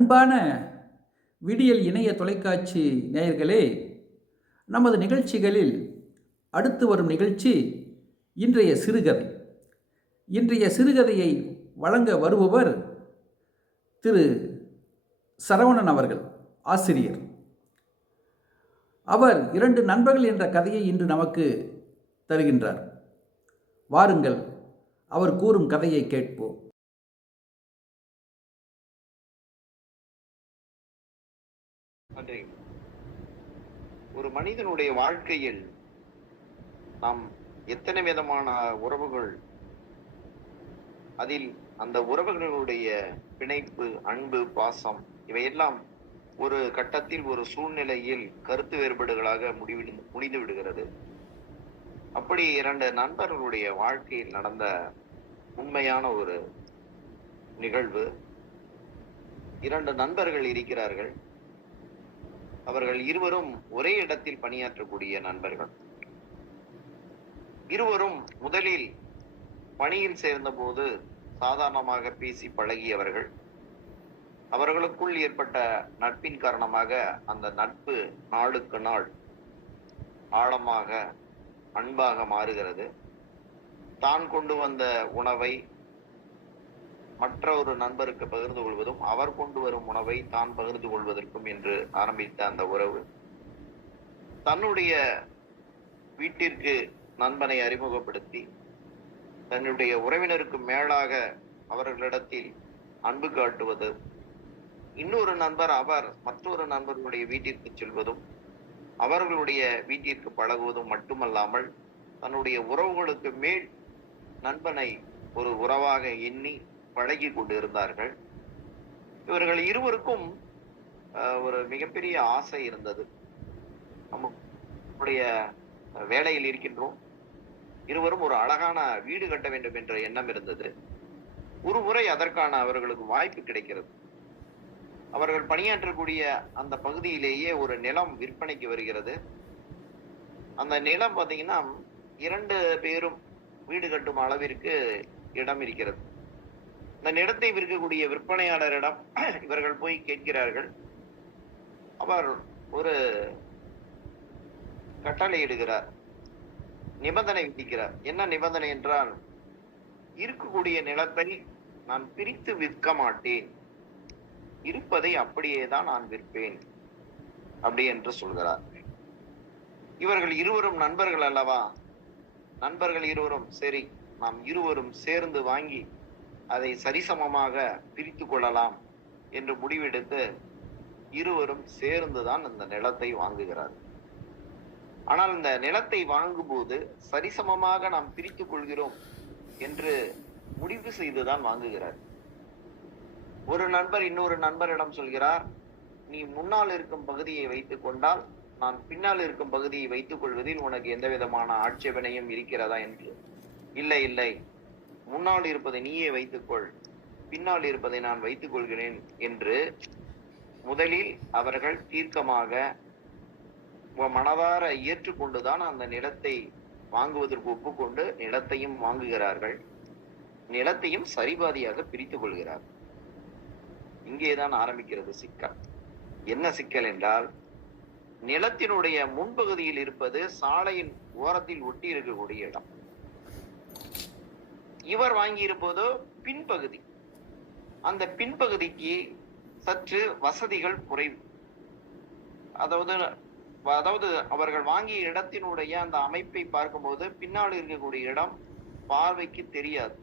அன்பான விடியல் இணைய தொலைக்காட்சி நேயர்களே, நமது நிகழ்ச்சிகளில் அடுத்து வரும் நிகழ்ச்சி இன்றைய சிறுகதை. இன்றைய சிறுகதையை வழங்க வருபவர் திரு சரவணன் அவர்கள், ஆசிரியர். அவர் 2 நண்பர்கள் என்ற கதையை இன்று நமக்கு தருகின்றார். வாருங்கள், அவர் கூறும் கதையை கேட்போம். நன்றி. ஒரு மனிதனுடைய வாழ்க்கையில் நாம் எத்தனை விதமான உறவுகள், அதில் அந்த உறவுகளுடைய பிணைப்பு, அன்பு, பாசம் இவையெல்லாம் ஒரு கட்டத்தில் ஒரு சூழ்நிலையில் கருத்து வேறுபாடுகளாக முடிந்து விடுகிறது. அப்படி 2 நண்பர்களுடைய வாழ்க்கையில் நடந்த உண்மையான ஒரு நிகழ்வு. 2 நண்பர்கள் இருக்கிறார்கள். அவர்கள் இருவரும் ஒரே இடத்தில் பணியாற்றக்கூடிய நண்பர்கள். இருவரும் முதலில் பணியில் சேர்ந்த போது சாதாரணமாக பேசி பழகியவர்கள். அவர்களுக்குள் ஏற்பட்ட நட்பின் காரணமாக அந்த நட்பு நாளுக்கு நாள் ஆழமாக, அன்பாக மாறுகிறது. தான் கொண்டு வந்த உணவை மற்ற ஒரு நண்பருக்கு பகிர்ந்து கொள்வதும், அவர் கொண்டு வரும் உணவை தான் பகிர்ந்து கொள்வதற்கும் என்று ஆரம்பித்த அந்த உறவு, தன்னுடைய வீட்டிற்கு நண்பனை அறிமுகப்படுத்தி தன்னுடைய உறவினருக்கு மேலாக அவர்களிடத்தில் அன்பு காட்டுவது, இன்னொரு நண்பர் அவர் மற்றொரு நண்பர்களுடைய வீட்டிற்கு செல்வதும் அவர்களுடைய வீட்டிற்கு பழகுவதும் மட்டுமல்லாமல் தன்னுடைய உறவுகளுக்கு மேல் நண்பனை ஒரு உறவாக எண்ணி பழகி கொண்டிருந்தார்கள். இவர்கள் இருவருக்கும் ஒரு மிகப்பெரிய ஆசை இருந்தது. நம்முடைய வேலையில் இருக்கின்றோம், இருவரும் ஒரு அழகான வீடு கட்ட வேண்டும் என்ற எண்ணம் இருந்தது. ஒரு முறை அதற்கான அவர்களுக்கு வாய்ப்பு கிடைக்கிறது. அவர்கள் பணியாற்றக்கூடிய அந்த பகுதியிலேயே ஒரு நிலம் விற்பனைக்கு வருகிறது. அந்த நிலம் பார்த்தீங்கன்னா 2 பேரும் வீடு கட்டும் அளவிற்கு இடம் இருக்கிறது. இந்த நிலத்தை விற்கக்கூடிய விற்பனையாளரிடம் இவர்கள் போய் கேட்கிறார்கள். அவர் ஒரு கட்டளை இடுகிறார், நிபந்தனை விதிக்கிறார். என்ன நிபந்தனை என்றால், இருக்கக்கூடிய நிலத்தை நான் பிரித்து விற்க மாட்டேன், இருப்பதை அப்படியே தான் நான் விற்பேன் அப்படி என்று சொல்கிறார். இவர்கள் இருவரும் நண்பர்கள் அல்லவா? நண்பர்கள் இருவரும் சரி, நாம் இருவரும் சேர்ந்து வாங்கி அதை சரிசமமாக பிரித்து கொள்ளலாம் என்று முடிவெடுத்து இருவரும் சேர்ந்துதான் அந்த நிலத்தை வாங்குகிறார். ஆனால் இந்த நிலத்தை வாங்கும்போது சரிசமமாக நாம் பிரித்துக் கொள்கிறோம் என்று முடிவு செய்துதான் வாங்குகிறார். ஒரு நண்பர் இன்னொரு நண்பரிடம் சொல்கிறார், நீ முன்னால் இருக்கும் பகுதியை வைத்துக் கொண்டால் நான் பின்னால் இருக்கும் பகுதியை வைத்துக் கொள்வதில் உனக்கு எந்த விதமான ஆட்சேபனையும் இருக்கிறதா என்று. இல்லை இல்லை, முன்னால் இருப்பதை நீயே வைத்துக்கொள், பின்னால் இருப்பதை நான் வைத்துக் கொள்கிறேன் என்று முதலில் அவர்கள் தீர்க்கமாக மனதார ஏற்றுக்கொண்டுதான் அந்த நிலத்தை வாங்குவதற்கு ஒப்புக்கொண்டு நிலத்தையும் வாங்குகிறார்கள். நிலத்தையும் சரிபாதியாக பிரித்துக் கொள்கிறார்கள். இங்கேதான் ஆரம்பிக்கிறது சிக்கல். என்ன சிக்கல் என்றால், நிலத்தினுடைய முன்பகுதியில் இருப்பது சாலையின் ஓரத்தில் ஒட்டி இருக்கக்கூடிய இடம். இவர் வாங்கி இருப்பதோ பின்பகுதி. அந்த பின்பகுதிக்கு சற்று வசதிகள் குறைவு. அதாவது அவர்கள் வாங்கிய இடத்தினுடைய அந்த அமைப்பை பார்க்கும்போது பின்னால் இருக்கக்கூடிய இடம் பார்வைக்கு தெரியாது.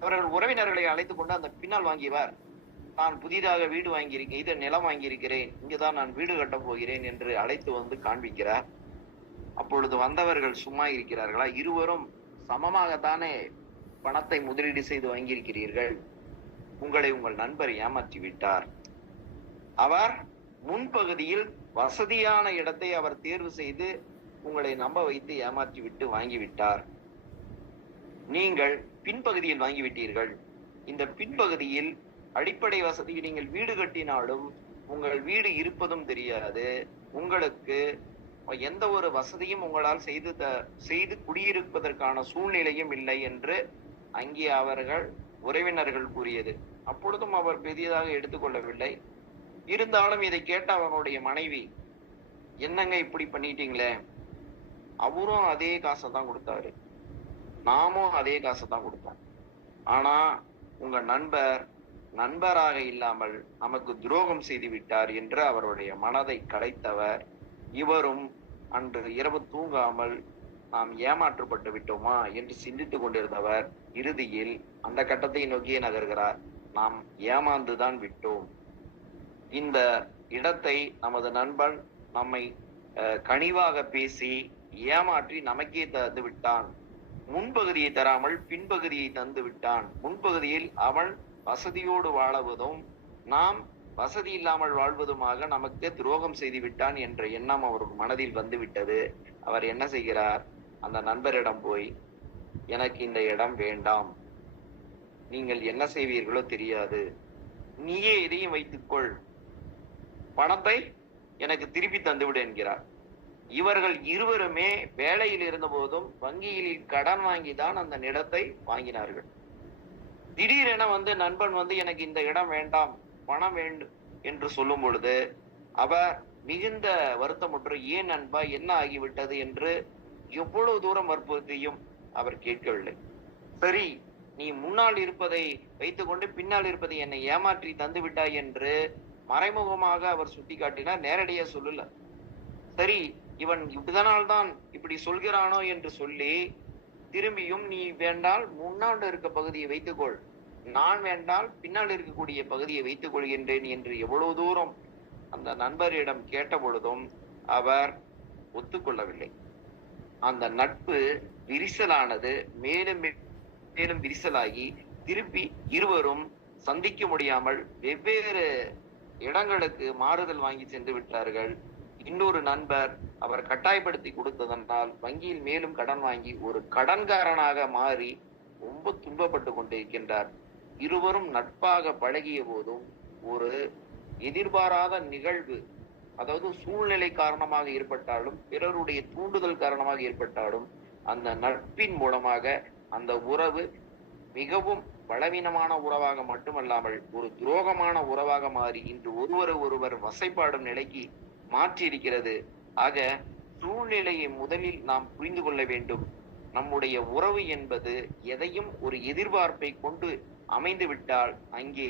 அவர்கள் உறவினர்களை அழைத்துக் கொண்டு அந்த பின்னால் வாங்கியவர், நான் புதிதாக வீடு வாங்கியிருக்கேன், இது நிலம் வாங்கியிருக்கிறேன், இங்குதான் நான் வீடு கட்டப் போகிறேன் என்று அழைத்து வந்து காண்பிக்கிறார். அப்பொழுது வந்தவர்கள் சும்மா இருக்கிறார்களா? இருவரும் சமமாகத்தானே பணத்தை முதலீடு செய்து வாங்கியிருக்கிறீர்கள், உங்களை உங்கள் நண்பர் ஏமாற்றி விட்டார். அவர் முன்பகுதியில் வசதியான இடத்தை அவர் தேர்வு செய்து உங்களை நம்ப வைத்து ஏமாற்றி விட்டு வாங்கிவிட்டார். நீங்கள் பின்பகுதியில் வாங்கிவிட்டீர்கள். இந்த பின்பகுதியில் அடிப்படை வசதி, நீங்கள் வீடு கட்டினாலும் உங்கள் வீடு இருப்பதும் தெரியாது, உங்களுக்கு எந்த ஒரு வசதியும் உங்களால் செய்து குடியிருப்பதற்கான சூழ்நிலையும் இல்லை என்று அங்கே அவர்கள் உறவினர்கள் கூறியது. அப்பொழுதும் அவர் பெரியதாக எடுத்துக்கொள்ளவில்லை. இருந்தாலும் இதை கேட்ட அவனுடைய மனைவி, என்னங்க இப்படி பண்ணிட்டீங்களே, அவரும் அதே காசை தான் கொடுத்தாரு, நாமும் அதே காசை தான் கொடுத்தோம். ஆனா உங்க நண்பராக இல்லாமல் நமக்கு துரோகம் செய்து விட்டார் என்று அவருடைய மனதை கலைத்தவர். இவரும் அன்று இரவு தூங்காமல் நாம் ஏமாற்றப்பட்டு விட்டோமா என்று சிந்தித்துக் கொண்டிருந்தவர் இறுதியில் அந்த கட்டத்தை நோக்கியே நகர்கிறார். நாம் ஏமாந்துதான் விட்டோம். இந்த இடத்தை நமது நண்பன் நம்மை கனிவாக பேசி ஏமாற்றி நமக்கே தந்து விட்டான். முன்பகுதியை தராமல் பின்பகுதியை தந்து விட்டான். முன்பகுதியில் அவன் வசதியோடு வாழுவதும் நாம் வசதி இல்லாமல் வாழ்வதுமாக நமக்கு துரோகம் செய்து விட்டான் என்ற எண்ணம் அவருக்கு மனதில் வந்து விட்டது. அவர் என்ன செய்கிறார், அந்த நண்பரிடம் போய், எனக்கு இந்த இடம் வேண்டாம், நீங்கள் என்ன செய்வீர்களோ தெரியாது, நீயே இதையும் வைத்துக்கொள், பணத்தை எனக்கு திருப்பி தந்துவிடு என்கிறார். இவர்கள் இருவருமே வேலையில் இருந்த போதும் வங்கியில் கடன் வாங்கிதான் அந்த நிலத்தை வாங்கினார்கள். திடீரென நண்பன் எனக்கு இந்த இடம் வேண்டாம், பணம் வேண்டும் என்று சொல்லும் பொழுது அவர் மிகுந்த வருத்தமுற்று, ஏன் நண்பா, என்ன ஆகிவிட்டது என்று எவ்வளவு தூரம் வற்புறுத்தியும் அவர் கேட்கவில்லை. சரி, நீ முன்னால் இருப்பதை வைத்துக்கொண்டு பின்னால் இருப்பதை என்னை ஏமாற்றி தந்து விட்டாய் என்று மறைமுகமாக அவர் சுட்டிக்காட்டினார், நேரடியா சொல்லல. சரி, இவன் இதனால்தான் இப்படி சொல்கிறானோ என்று சொல்லி திரும்பியும், நீ வேண்டால் முன்னால் இருக்க பகுதியை வைத்துக்கொள், நான் வேண்டால் பின்னால் இருக்கக்கூடிய பகுதியை வைத்துக் கொள்கின்றேன் என்று எவ்வளவு தூரம் அந்த நண்பரிடம் கேட்ட பொழுதும் அவர் ஒத்துக்கொள்ளவில்லை. அந்த நட்பு விரிசலானது மேலும் மேலும் விரிசலாகி திருப்பி இருவரும் சந்திக்க முடியாமல் வெவ்வேறு இடங்களுக்கு மாறுதல் வாங்கி சென்று விட்டார்கள். இன்னொரு நண்பர் அவர் கட்டாயப்படுத்தி கொடுத்ததனால் வங்கியில் மேலும் கடன் வாங்கி ஒரு கடன்காரனாக மாறி ரொம்ப துன்பப்பட்டு கொண்டிருக்கின்றார். இருவரும் நட்பாக பழகிய போதும் ஒரு எதிர்பாராத நிகழ்வு, அதாவது சூழ்நிலை காரணமாக ஏற்பட்டாலும் பிறருடைய தூண்டுதல் காரணமாக ஏற்பட்டாலும் அந்த நட்பின் மூலமாக அந்த உறவு மிகவும் பலவீனமான உறவாக மட்டுமல்லாமல் ஒரு துரோகமான உறவாக மாறி இன்று ஒருவர் வசைப்பாடும் நிலைக்கு மாற்றி இருக்கிறது. ஆக சூழ்நிலையை முதலில் நாம் புரிந்து கொள்ள வேண்டும். நம்முடைய உறவு என்பது எதையும் ஒரு எதிர்பார்ப்பை கொண்டு அமைந்து விட்டால் அங்கே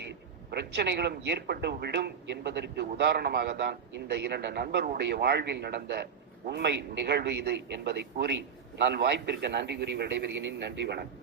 பிரச்சனைகளும் ஏற்பட்டு விடும் என்பதற்கு உதாரணமாக தான் இந்த இரண்டு நண்பர்களுடைய வாழ்வில் நடந்த உண்மை நிகழ்வு இது என்பதை கூறி நான் வாய்ப்பிற்கு நன்றி கூறி விடைபெறுகிறேன். நன்றி, வணக்கம்.